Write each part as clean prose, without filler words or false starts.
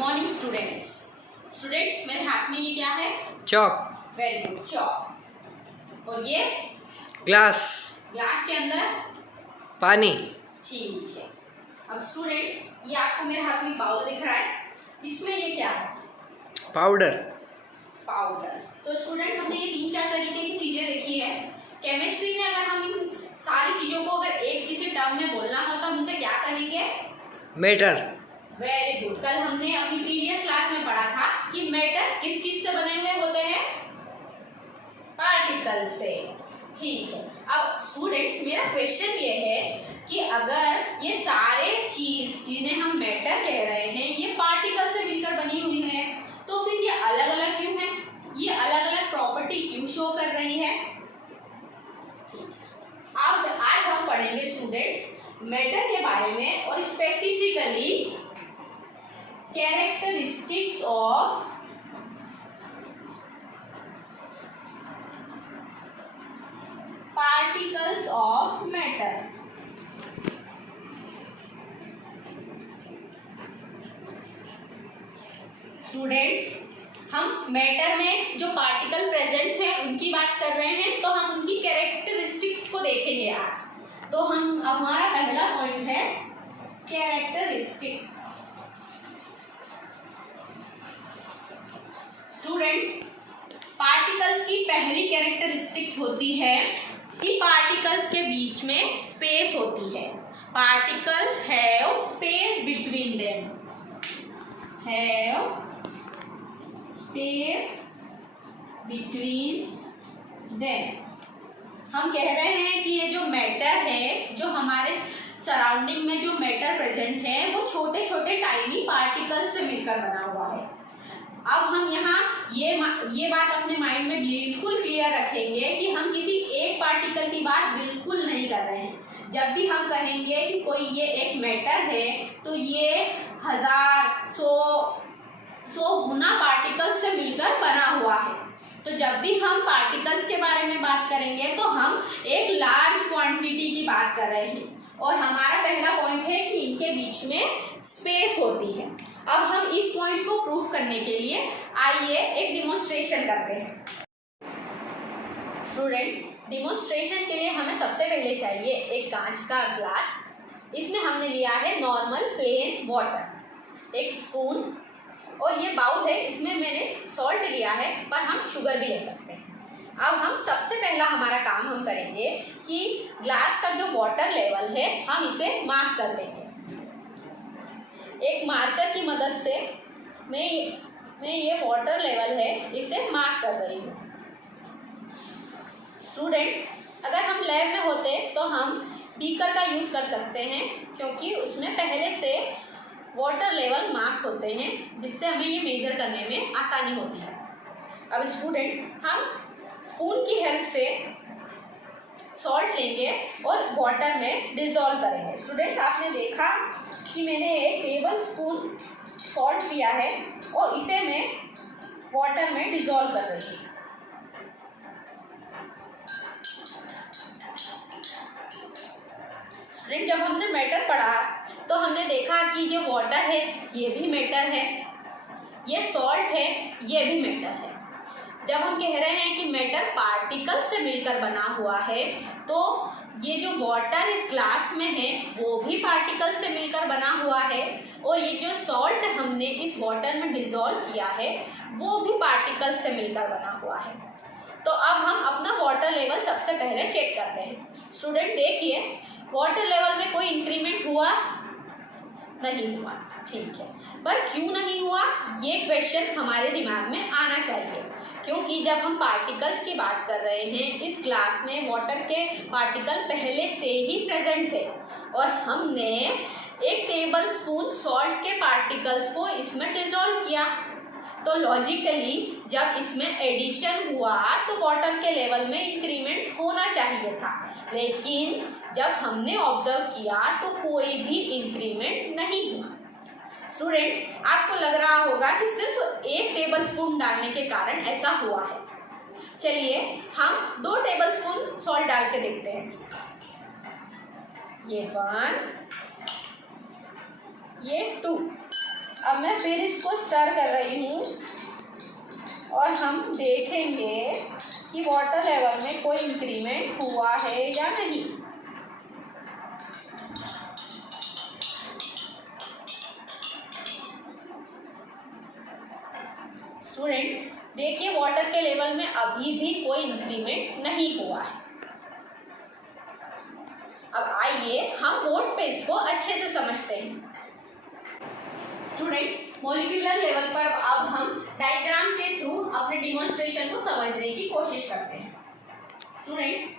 Morning students. Students मेरे हाथ में ये क्या है? चॉक। Very good, chalk. और ये ग्लास। ग्लास के अंदर पानी। ठीक है। अब स्टूडेंट्स ये आपको मेरे हाथ में बाउल दिख रहा है, इसमें ये क्या है? पाउडर। पाउडर। तो स्टूडेंट हमने ये 3-4 तरीके की चीजें देखी है। केमिस्ट्री में अगर हम इन सारी चीजों को अगर एक किसी टर्म में बोलना हो तो हम उसे क्या कहेंगे? मैटर। Very good. कल हमने अपनी प्रीवियस क्लास में पढ़ा था कि मैटर किस चीज से बने हुए होते हैं? पार्टिकल से। ठीक है। अब स्टूडेंट्स मेरा क्वेश्चन ये है कि अगर ये सारे चीज जिन्हें हम मैटर कह रहे हैं ये पार्टिकल से मिलकर बनी हुई है तो फिर ये अलग अलग क्यों है? ये अलग अलग प्रॉपर्टी क्यों शो कर रही है? आज हम पढ़ेंगे स्टूडेंट्स मैटर के बारे में और specifically characteristics of particles of matter. Students हम मैटर में जो पार्टिकल प्रेजेंट्स हैं उनकी बात कर रहे हैं तो हम उनकी कैरेक्टरिस्टिक्स को देखेंगे आज। तो हम हमारा पहला पॉइंट है कैरेक्टरिस्टिक्स। स्टूडेंट्स पार्टिकल्स की पहली कैरेक्टरिस्टिक्स होती है कि पार्टिकल्स के बीच में स्पेस होती है। Particles have space between them. Have space between them. हम कह रहे हैं कि ये जो मैटर है, जो हमारे सराउंडिंग में जो मैटर प्रेजेंट है वो छोटे छोटे टाइनी पार्टिकल्स से मिलकर बना हुआ है। अब हम यहाँ ये बात अपने माइंड में बिल्कुल क्लियर रखेंगे कि हम किसी एक पार्टिकल की बात बिल्कुल नहीं कर रहे हैं। जब भी हम कहेंगे कि कोई ये एक मैटर है तो ये 1000 100 गुना पार्टिकल्स से मिलकर बना हुआ है। तो जब भी हम पार्टिकल्स के बारे में बात करेंगे तो हम एक लार्ज क्वांटिटी की बात कर रहे हैं और हमारा पहला पॉइंट है कि इनके बीच में स्पेस होती है। अब हम इस पॉइंट को प्रूव करने के लिए आइए एक डिमॉन्स्ट्रेशन करते हैं। स्टूडेंट डिमॉन्स्ट्रेशन के लिए हमें सबसे पहले चाहिए एक कांच का ग्लास। इसमें हमने लिया है नॉर्मल प्लेन वाटर, एक स्पून और ये बाउल है, इसमें मैंने सॉल्ट लिया है पर हम शुगर भी ले सकते हैं। अब हम सबसे पहला हमारा काम हम करेंगे कि ग्लास का जो वाटर लेवल है हम इसे मार्क कर देंगे। एक मार्कर की मदद से मैं ये वाटर लेवल है इसे मार्क कर रही हूँ। स्टूडेंट अगर हम लैब में होते तो हम बीकर का यूज़ कर सकते हैं क्योंकि उसमें पहले से वाटर लेवल मार्क होते हैं जिससे हमें ये मेजर करने में आसानी होती है। अब स्टूडेंट हम स्पून की हेल्प से सॉल्ट लेंगे और वाटर में डिज़ोल्व करेंगे। स्टूडेंट आपने देखा कि मैंने एक टेबल स्पून सॉल्ट लिया है और इसे मैं वाटर में डिज़ोल्व कर रही हूँ। स्टूडेंट जब हमने मैटर पढ़ा तो हमने देखा कि जो वाटर है ये भी मैटर है, ये सॉल्ट है ये भी मैटर है। जब हम कह रहे हैं कि मैटर पार्टिकल से मिलकर बना हुआ है तो ये जो वाटर इस ग्लास में है वो भी पार्टिकल से मिलकर बना हुआ है और ये जो सॉल्ट हमने इस वाटर में डिज़ोल्व किया है वो भी पार्टिकल से मिलकर बना हुआ है। तो अब हम अपना वाटर लेवल सबसे पहले चेक करते हैं। स्टूडेंट देखिए वाटर लेवल में कोई इंक्रीमेंट हुआ? नहीं हुआ। ठीक है, पर क्यों नहीं हुआ ये क्वेश्चन हमारे दिमाग में आना चाहिए क्योंकि जब हम पार्टिकल्स की बात कर रहे हैं इस ग्लास में वाटर के पार्टिकल पहले से ही प्रेजेंट थे और हमने एक टेबल स्पून सॉल्ट के पार्टिकल्स को इसमें डिज़ोल्व किया तो लॉजिकली जब इसमें एडिशन हुआ तो वाटर के लेवल में इंक्रीमेंट होना चाहिए था, लेकिन जब हमने ऑब्जर्व किया तो कोई भी इंक्रीमेंट नहीं हुआ। स्टूडेंट आपको लग रहा होगा कि सिर्फ एक टेबल स्पून डालने के कारण ऐसा हुआ है। चलिए हम 2 टेबल स्पून सॉल्ट डाल के देखते हैं। ये 1 ये 2। अब मैं फिर इसको स्टर कर रही हूँ और हम देखेंगे कि वाटर लेवल में कोई इंक्रीमेंट हुआ है या नहीं। स्टूडेंट देखिए, वाटर के लेवल में अभी भी कोई इंक्रीमेंट नहीं हुआ है। अब आइए हम बोर्ड पे इसको अच्छे से समझते हैं। स्टूडेंट मॉलिक्यूलर लेवल पर अब हम डायग्राम के थ्रू अपने डिमॉन्स्ट्रेशन को समझने की कोशिश करते हैं। स्टूडेंट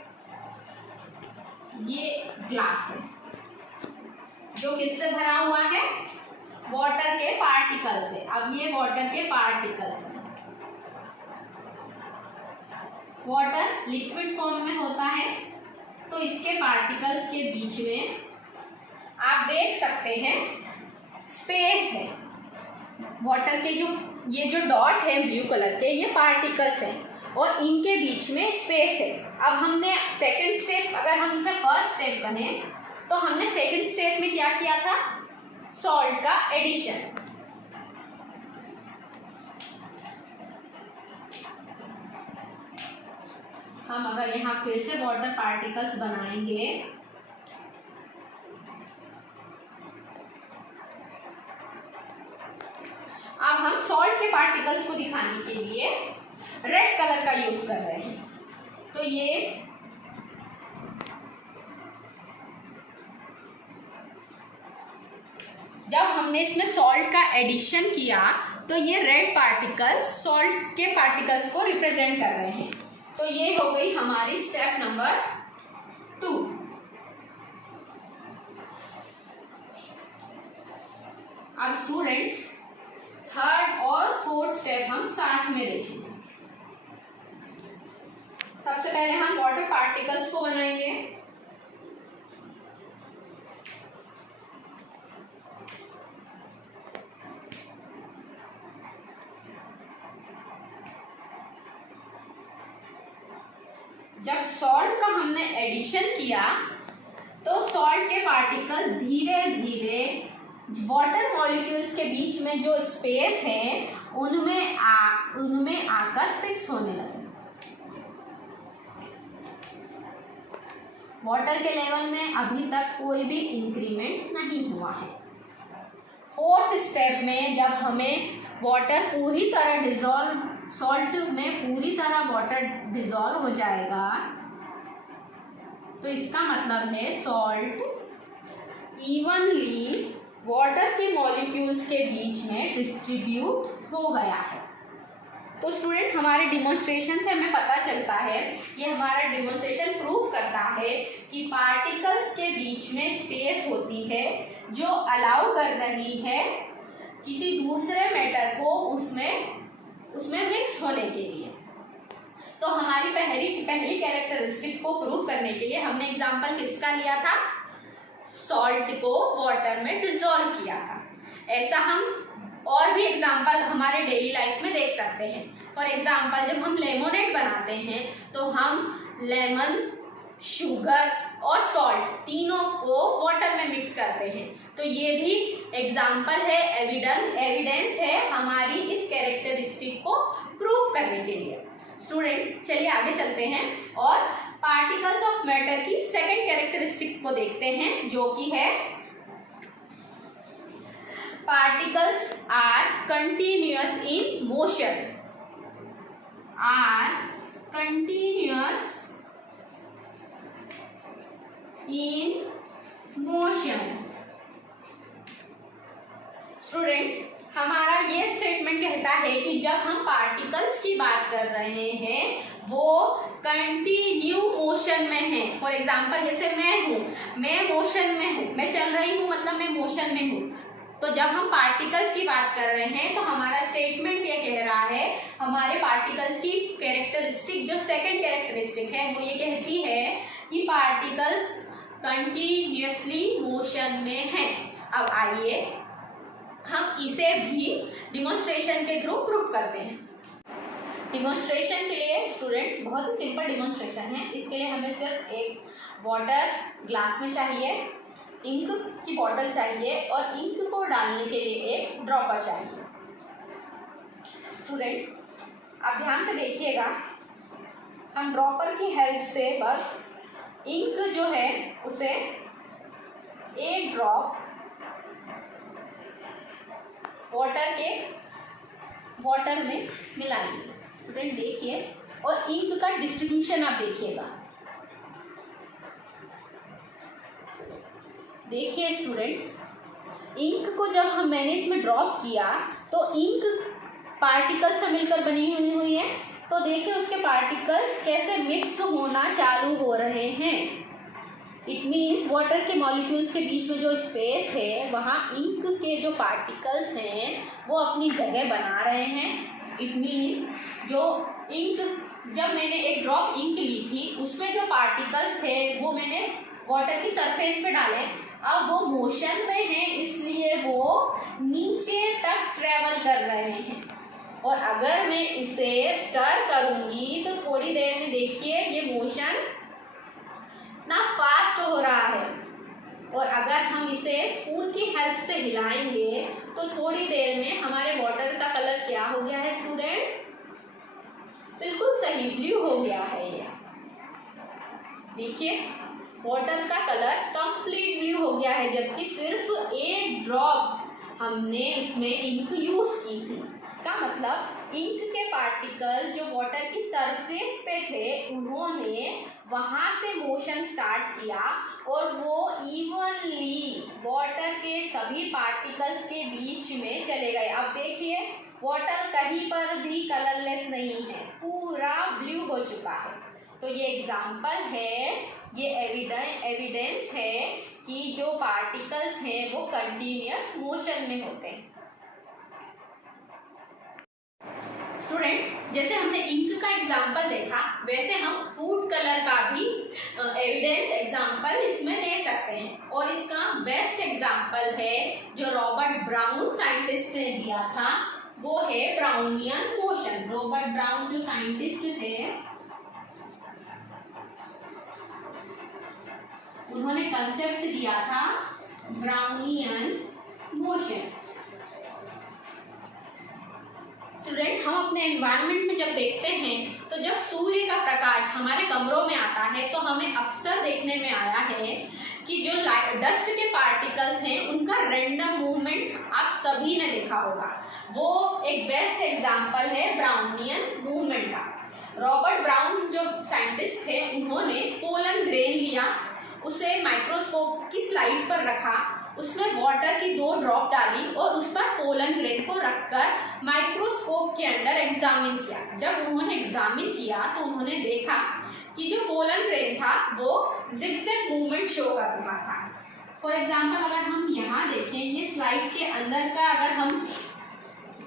ये ग्लास है जो किससे भरा हुआ है? वाटर के पार्टिकल से। अब ये वाटर के पार्टिकल्स हैं। वाटर लिक्विड फॉर्म में होता है तो इसके पार्टिकल्स के बीच में आप देख सकते हैं स्पेस है। वाटर के ये जो डॉट है ब्लू कलर के, ये पार्टिकल्स हैं और इनके बीच में स्पेस है। अब हमने सेकंड स्टेप, अगर हम इसे फर्स्ट स्टेप बने तो हमने सेकंड स्टेप में क्या किया था? सॉल्ट का एडिशन। हम अगर यहाँ फिर से वाटर पार्टिकल्स बनाएंगे अब हम सॉल्ट के पार्टिकल्स को दिखाने के लिए रेड कलर का यूज कर रहे हैं। तो ये जब हमने इसमें सॉल्ट का एडिशन किया तो ये रेड पार्टिकल्स सॉल्ट के पार्टिकल्स को रिप्रेजेंट कर रहे हैं। तो ये हो गई हमारी स्टेप नंबर 2। अब स्टूडेंट्स थर्ड और फोर्थ स्टेप हम साथ में देखेंगे। सबसे पहले हम वाटर पार्टिकल्स को बनाएंगे। जब सॉल्ट का हमने एडिशन किया तो सॉल्ट के पार्टिकल्स धीरे धीरे वाटर मॉलिक्यूल्स के बीच में जो स्पेस है उनमें आकर फिक्स होने लगे। वाटर के लेवल में अभी तक कोई भी इंक्रीमेंट नहीं हुआ है। फोर्थ स्टेप में जब हमें वाटर पूरी तरह सॉल्ट में पूरी तरह वाटर डिसॉल्व हो जाएगा तो इसका मतलब है सॉल्ट इवनली वाटर के मॉलिक्यूल्स के बीच में डिस्ट्रीब्यूट हो गया है। तो स्टूडेंट हमारे डिमॉन्स्ट्रेशन से हमें पता चलता है, ये हमारा डिमॉन्स्ट्रेशन प्रूव करता है कि पार्टिकल्स के बीच में स्पेस होती है जो अलाउ कर रही है किसी दूसरे मैटर को उसमें मिक्स होने के लिए। तो हमारी पहली कैरेक्टरिस्टिक को प्रूव करने के लिए हमने एग्जाम्पल किसका लिया था? सॉल्ट को वाटर में डिसॉल्व किया था। ऐसा हम और भी एग्जाम्पल हमारे डेली लाइफ में देख सकते हैं। फॉर एग्जाम्पल जब हम लेमोनेड बनाते हैं तो हम लेमन, शुगर और सॉल्ट तीनों को वाटर में मिक्स करते हैं। तो ये भी एग्जाम्पल है, एविडेंस है हमारी इस कैरेक्टरिस्टिक को प्रूव करने के लिए। स्टूडेंट चलिए आगे चलते हैं और पार्टिकल्स ऑफ मैटर की सेकंड कैरेक्टरिस्टिक को देखते हैं जो कि है particles are continuous in motion. Are continuous in motion. Students हमारा ये स्टेटमेंट कहता है कि जब हम पार्टिकल्स की बात कर रहे हैं वो कंटिन्यू मोशन में हैं। फॉर एग्जांपल जैसे मैं मोशन में हूँ, मैं चल रही हूँ मतलब मैं मोशन में हूँ। तो जब हम पार्टिकल्स की बात कर रहे हैं तो हमारा स्टेटमेंट ये कह रहा है, हमारे पार्टिकल्स की कैरेक्टरिस्टिक जो सेकंड कैरेक्टरिस्टिक है वो ये कहती है कि पार्टिकल्स कंटिन्यूअसली मोशन में हैं। अब आइए हम इसे भी डिमॉन्स्ट्रेशन के थ्रू प्रूफ करते हैं। डिमॉन्स्ट्रेशन के लिए स्टूडेंट बहुत ही सिंपल डिमॉन्स्ट्रेशन है। इसके लिए हमें सिर्फ एक वाटर ग्लास में चाहिए, इंक की बॉटल चाहिए और इंक को डालने के लिए एक ड्रॉपर चाहिए। स्टूडेंट आप ध्यान से देखिएगा, हम ड्रॉपर की हेल्प से बस इंक जो है उसे एक ड्रॉप वाटर में मिलाएंगे। स्टूडेंट देखिए, और इंक का डिस्ट्रीब्यूशन आप देखिएगा। देखिए स्टूडेंट, इंक को जब मैंने इसमें ड्रॉप किया तो इंक पार्टिकल्स से मिलकर बनी हुई है। तो देखिए उसके पार्टिकल्स कैसे मिक्स होना चालू हो रहे हैं। इट मीन्स वाटर के मॉलिक्यूल्स के बीच में जो स्पेस है वहाँ इंक के जो पार्टिकल्स हैं वो अपनी जगह बना रहे हैं। इट मीन्स जो इंक, जब मैंने एक ड्रॉप इंक ली थी उसमें जो पार्टिकल्स थे वो मैंने वाटर की सरफेस पे डाले। अब वो मोशन में है इसलिए वो नीचे तक ट्रेवल कर रहे हैं। और अगर मैं इसे स्टर करूँगी तो थोड़ी देर में देखिए ये मोशन ना फास्ट हो रहा है। और अगर हम इसे स्पून की हेल्प से हिलाएंगे तो थोड़ी देर में हमारे वाटर का कलर क्या हो गया है स्टूडेंट? बिल्कुल सही, ब्लू हो गया है ये। देखिए वाटर का कलर कंप्लीट ब्लू हो गया है, जबकि सिर्फ एक ड्रॉप हमने इसमें इंक यूज की थी। इसका मतलब इंक के पार्टिकल जो वाटर की सरफेस पे थे उन्होंने वहाँ से मोशन स्टार्ट किया और वो इवनली वाटर के सभी पार्टिकल्स के बीच में चले गए। अब देखिए वाटर कहीं पर भी कलरलेस नहीं है, पूरा ब्लू हो चुका है। तो ये एग्जाम्पल है, ये एविडेंस है कि जो पार्टिकल्स हैं वो कंटिन्यूअस मोशन में होते हैं। स्टूडेंट जैसे हमने इंक का एग्जाम्पल देखा वैसे हम फूड कलर का भी एविडेंस एग्जाम्पल इसमें दे सकते हैं। और इसका बेस्ट एग्जाम्पल है जो रॉबर्ट ब्राउन साइंटिस्ट ने दिया था, वो है ब्राउनियन मोशन। रॉबर्ट ब्राउन जो साइंटिस्ट थे उन्होंने कंसेप्ट दिया था ब्राउनियन मोशन। स्टूडेंट हम अपने एनवायरनमेंट में जब देखते हैं तो जब सूर्य का प्रकाश हमारे कमरों में आता है तो हमें अक्सर देखने में आया है कि जो डस्ट के पार्टिकल्स हैं उनका रैंडम मूवमेंट आप सभी ने देखा होगा। वो एक बेस्ट एग्जांपल है ब्राउनियन मूवमेंट का। रॉबर्ट ब्राउन जो साइंटिस्ट थे उन्होंने पोलन ग्रेन लिया, उसे माइक्रोस्कोप की स्लाइड पर रखा, उसमें वाटर की 2 ड्रॉप डाली और उस पर पोलन ग्रेन को रखकर माइक्रोस्कोप के अंदर एग्जामिन किया। जब उन्होंने एग्जामिन किया तो उन्होंने देखा कि जो पोलन ग्रेन था वो जिगजैग मूवमेंट शो कर रहा था। फॉर एग्जाम्पल अगर हम यहाँ देखें, ये स्लाइड के अंदर का अगर हम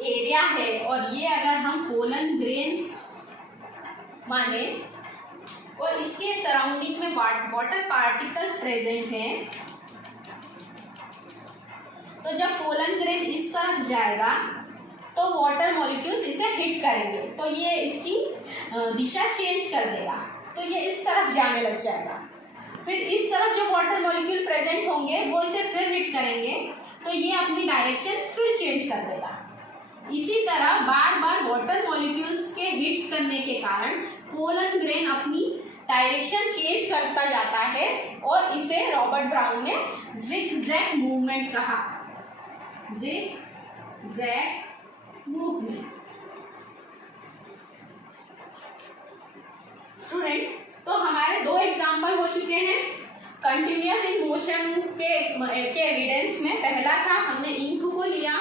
एरिया है और ये अगर हम पोलन ग्रेन माने और इसके सराउंडिंग में वाटर पार्टिकल्स प्रेजेंट हैं, तो जब पोलन ग्रेन इस तरफ जाएगा तो वाटर मॉलिक्यूल्स इसे हिट करेंगे तो ये इसकी दिशा चेंज कर देगा, तो ये इस तरफ जाने लग जाएगा। फिर इस तरफ जो वाटर मॉलिक्यूल प्रेजेंट होंगे वो इसे फिर हिट करेंगे तो ये अपनी डायरेक्शन फिर चेंज कर देगा। इसी तरह बार बार वाटर मॉलिक्यूल्स के हिट करने के कारण पोलन ग्रेन अपनी डायरेक्शन चेंज करता जाता है और इसे रॉबर्ट ब्राउन ने जिगजैग मूवमेंट कहा। Zigzag movement. स्टूडेंट तो हमारे 2 एग्जाम्पल हो चुके हैं कंटिन्यूअस इन मोशन के एविडेंस में। पहला था हमने इंक को लिया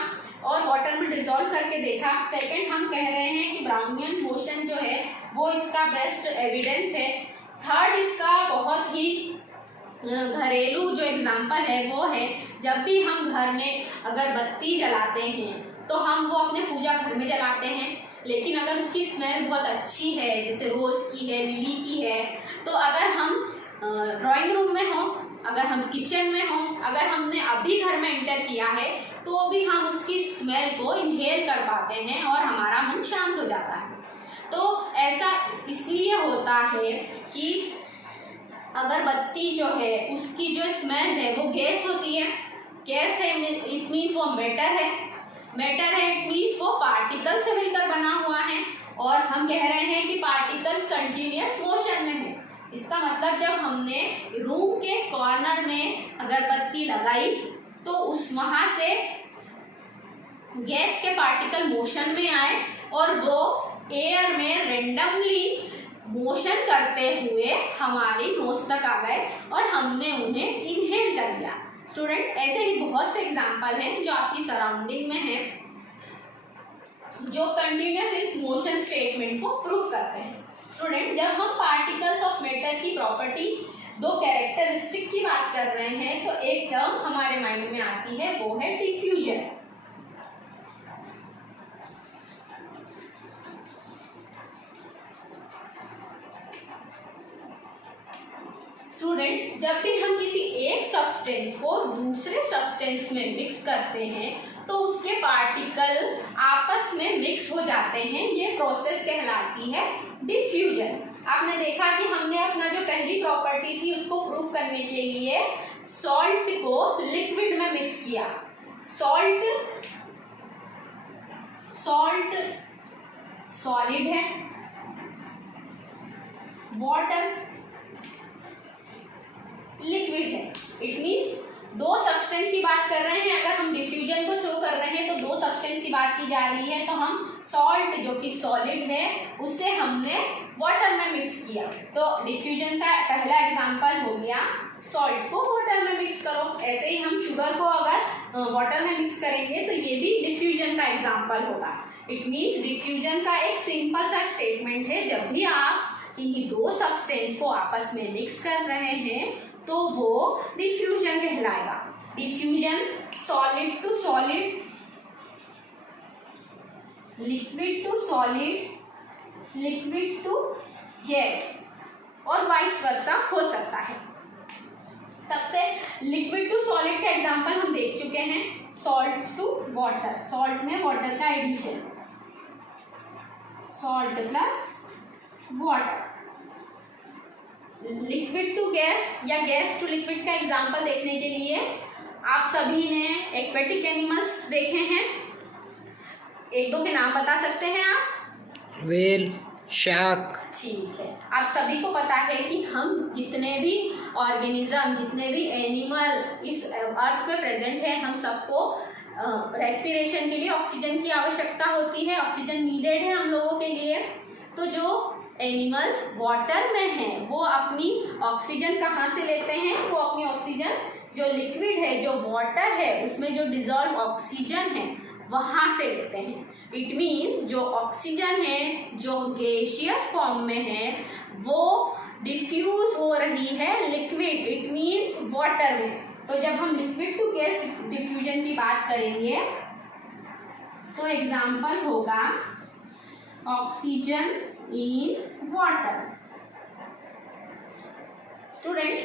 और वाटर में डिसॉल्व करके देखा। सेकंड हम कह रहे हैं कि ब्राउनियन मोशन जो है वो इसका बेस्ट एविडेंस है। थर्ड इसका बहुत ही घरेलू जो एग्जाम्पल है वो है जब भी हम घर में अगर बत्ती जलाते हैं तो हम वो अपने पूजा घर में जलाते हैं, लेकिन अगर उसकी स्मेल बहुत अच्छी है जैसे रोज़ की है, लिली की है, तो अगर हम ड्राइंग रूम में हों, अगर हम किचन में हों, अगर हमने अभी घर में एंटर किया है तो भी हम उसकी स्मेल को इनहेल कर पाते हैं और हमारा मन शांत हो जाता है। तो ऐसा इसलिए होता है कि अगरबत्ती जो है उसकी जो स्मेल है वो गैस होती है। गैस है इट मीन्स वो मैटर है। मैटर है इट मीन्स वो पार्टिकल से मिलकर बना हुआ है। और हम कह रहे हैं कि पार्टिकल कंटिन्यूअस मोशन में है। इसका मतलब जब हमने रूम के कॉर्नर में अगरबत्ती लगाई तो उस वहाँ से गैस के पार्टिकल मोशन में आए और वो एयर में रेंडमली मोशन करते हुए हमारी नोज तक आ गए और हमने उन्हें इनहेल कर लिया। स्टूडेंट, ऐसे ही बहुत से एग्जाम्पल हैं जो आपकी सराउंडिंग में हैं जो कंटिन्यूअस इस मोशन स्टेटमेंट को प्रूव करते हैं। स्टूडेंट, जब हम पार्टिकल्स ऑफ मैटर की प्रॉपर्टी, दो कैरेक्टरिस्टिक की बात कर रहे हैं तो एक टर्म हमारे माइंड में आती है, वो है डिफ्यूजन। स्टूडेंट, जब भी हम किसी एक सब्सटेंस को दूसरे सब्सटेंस में मिक्स करते हैं तो उसके पार्टिकल आपस में मिक्स हो जाते हैं। ये प्रोसेस कहलाती है डिफ्यूजन। आपने देखा कि हमने अपना जो पहली प्रॉपर्टी थी उसको प्रूव करने के लिए सॉल्ट को लिक्विड में मिक्स किया। सॉल्ट सॉलिड है, वाटर लिक्विड है। इट मीन्स दो सब्सटेंस की बात कर रहे हैं। अगर हम डिफ्यूजन को शो कर रहे हैं तो दो सब्सटेंस की बात की जा रही है, तो हम सॉल्ट जो कि सॉलिड है उसे हमने वाटर में मिक्स किया। तो डिफ्यूजन का पहला एग्जांपल हो गया सॉल्ट को वाटर में मिक्स करो। ऐसे ही हम शुगर को अगर वाटर में मिक्स करेंगे तो ये भी डिफ्यूजन का एग्जांपल होगा। इट मीन्स डिफ्यूजन का एक सिंपल सा स्टेटमेंट है, जब भी आप किन्हीं दो सब्सटेंस को आपस में मिक्स कर रहे हैं तो वो डिफ्यूजन कहलाएगा। Diffusion solid to solid, liquid to solid, liquid to gas और वाइस वर्सा हो सकता है। सबसे लिक्विड टू सॉलिड का एग्जांपल हम देख चुके हैं, सॉल्ट टू वाटर। सॉल्ट में वाटर का addition, salt plus water. Liquid to gas या गैस टू लिक्विड का एग्जांपल देखने के लिए आप सभी ने एक्वेटिक एनिमल्स देखे हैं। एक दो के नाम बता सकते हैं आप? Whale, shark. ठीक है, आप सभी को पता है कि हम जितने भी ऑर्गेनिज्म, जितने भी एनिमल इस अर्थ पे प्रेजेंट है, हम सबको रेस्पिरेशन के लिए ऑक्सीजन की आवश्यकता होती है। ऑक्सीजन नीडेड है हम लोगों के लिए। तो जो एनिमल्स वाटर में हैं वो अपनी ऑक्सीजन कहाँ से लेते हैं? वो अपनी ऑक्सीजन जो लिक्विड है, जो वाटर है, उसमें जो डिजॉल्व ऑक्सीजन है वहाँ से लेते हैं। इट मीन्स जो ऑक्सीजन है जो गैसियस फॉर्म में है वो डिफ्यूज हो रही है लिक्विड, इट मीन्स वाटर में। तो जब हम लिक्विड टू गैस डिफ्यूजन की बात करेंगे तो एग्जाम्पल होगा ऑक्सीजन इन वाटर। स्टूडेंट,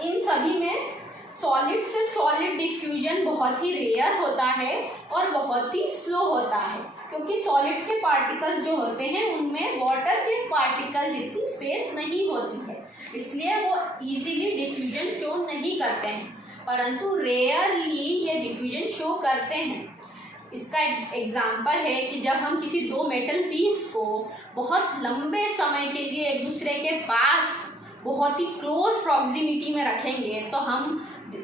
इन सभी में सॉलिड से सॉलिड डिफ्यूजन बहुत ही रेयर होता है और बहुत ही स्लो होता है, क्योंकि सॉलिड के पार्टिकल्स जो होते हैं उनमें वाटर के पार्टिकल जितनी स्पेस नहीं होती है, इसलिए वो इजीली डिफ्यूजन शो नहीं करते हैं, परंतु रेयरली ये डिफ्यूजन शो करते हैं। इसका एग्जाम्पल है कि जब हम किसी दो मेटल पीस को बहुत लंबे समय के लिए एक दूसरे के पास बहुत ही क्लोज प्रॉक्सिमिटी में रखेंगे तो हम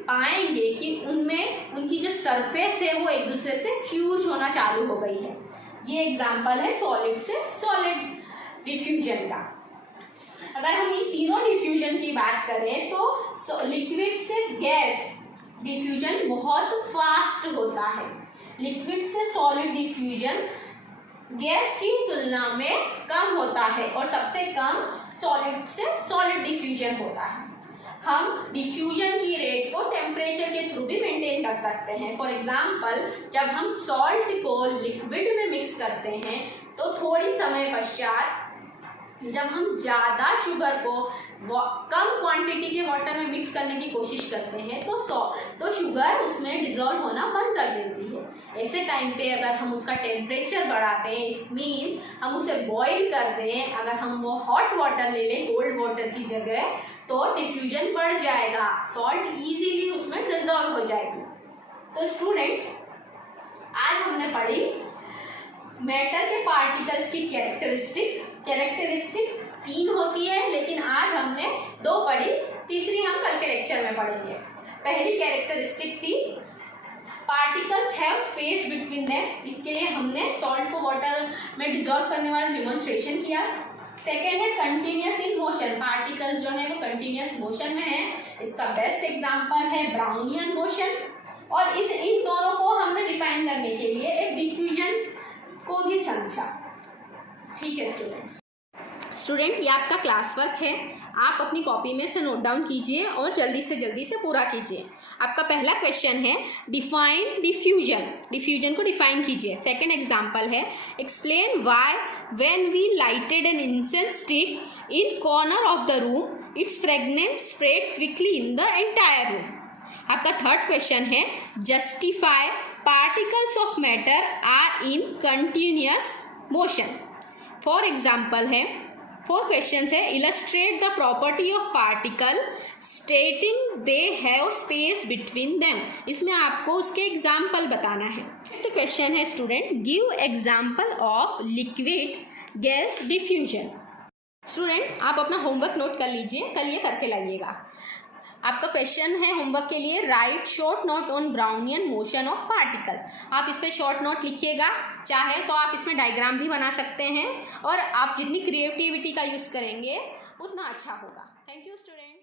पाएंगे कि उनमें उनकी जो सरफेस है वो एक दूसरे से फ्यूज होना चालू हो गई है। ये एग्जाम्पल है सॉलिड से सॉलिड डिफ्यूजन का। अगर हम इन तीनों डिफ्यूजन की बात करें तो लिक्विड से गैस डिफ्यूजन बहुत फास्ट होता है। लिक्विड से सॉलिड डिफ्यूजन गैस की तुलना में कम होता है और सबसे कम सॉलिड से सॉलिड डिफ्यूजन होता है। हम डिफ्यूजन की रेट को टेम्परेचर के थ्रू भी मेंटेन कर सकते हैं। फॉर एग्जांपल, जब हम सॉल्ट को लिक्विड में मिक्स करते हैं तो थोड़ी समय पश्चात जब हम ज़्यादा शुगर को कम क्वांटिटी के वाटर में मिक्स करने की कोशिश करते हैं तो शुगर उसमें डिज़ोल्व होना बंद कर देती है। ऐसे टाइम पे अगर हम उसका टेम्परेचर बढ़ाते हैं, इट मीन्स हम उसे बॉईल कर दें, अगर हम वो हॉट वाटर ले लें कोल्ड वाटर की जगह, तो डिफ्यूजन बढ़ जाएगा, सॉल्ट इजीली उसमें डिजॉल्व हो जाएगी। तो स्टूडेंट्स, आज हमने पढ़ी मैटर के पार्टिकल्स की कैरेक्टरिस्टिक 3 होती है, लेकिन आज हमने 2 पढ़ी, तीसरी हम कल के लेक्चर में पढ़ेंगे। पहली कैरेक्टरिस्टिक थी particles have space between them, इसके लिए हमने सॉल्ट को वाटर में डिजॉल्व करने वाला डिमॉन्स्ट्रेशन किया। सेकेंड है कंटिन्यूस इन मोशन, पार्टिकल्स जो है वो कंटिन्यूस मोशन में है, इसका बेस्ट एग्जांपल है ब्राउनियन मोशन। और इन दोनों को हमने डिफाइन करने के लिए एक डिफ्यूजन को भी समझा। ठीक है स्टूडेंट, ये आपका क्लास वर्क है, आप अपनी कॉपी में से नोट डाउन कीजिए और जल्दी से पूरा कीजिए। आपका पहला क्वेश्चन है डिफाइन डिफ्यूजन को डिफाइन कीजिए। सेकंड एग्जांपल है explain why when we lighted an incense stick in corner of the room its fragrance spread quickly in the entire room. आपका थर्ड क्वेश्चन है justify particles of matter are in continuous motion. Four question है illustrate the property of particle stating they have space between them, इसमें आपको उसके example बताना है। Fifth question है student give example of liquid gas diffusion. Student, आप अपना homework note कर लीजिए, कल ये करके लाइएगा। आपका क्वेश्चन है होमवर्क के लिए right short note on Brownian motion of particles. आप इस पर शॉर्ट नोट लिखिएगा, चाहे तो आप इसमें डायग्राम भी बना सकते हैं, और आप जितनी क्रिएटिविटी का यूज़ करेंगे उतना अच्छा होगा। Thank you student.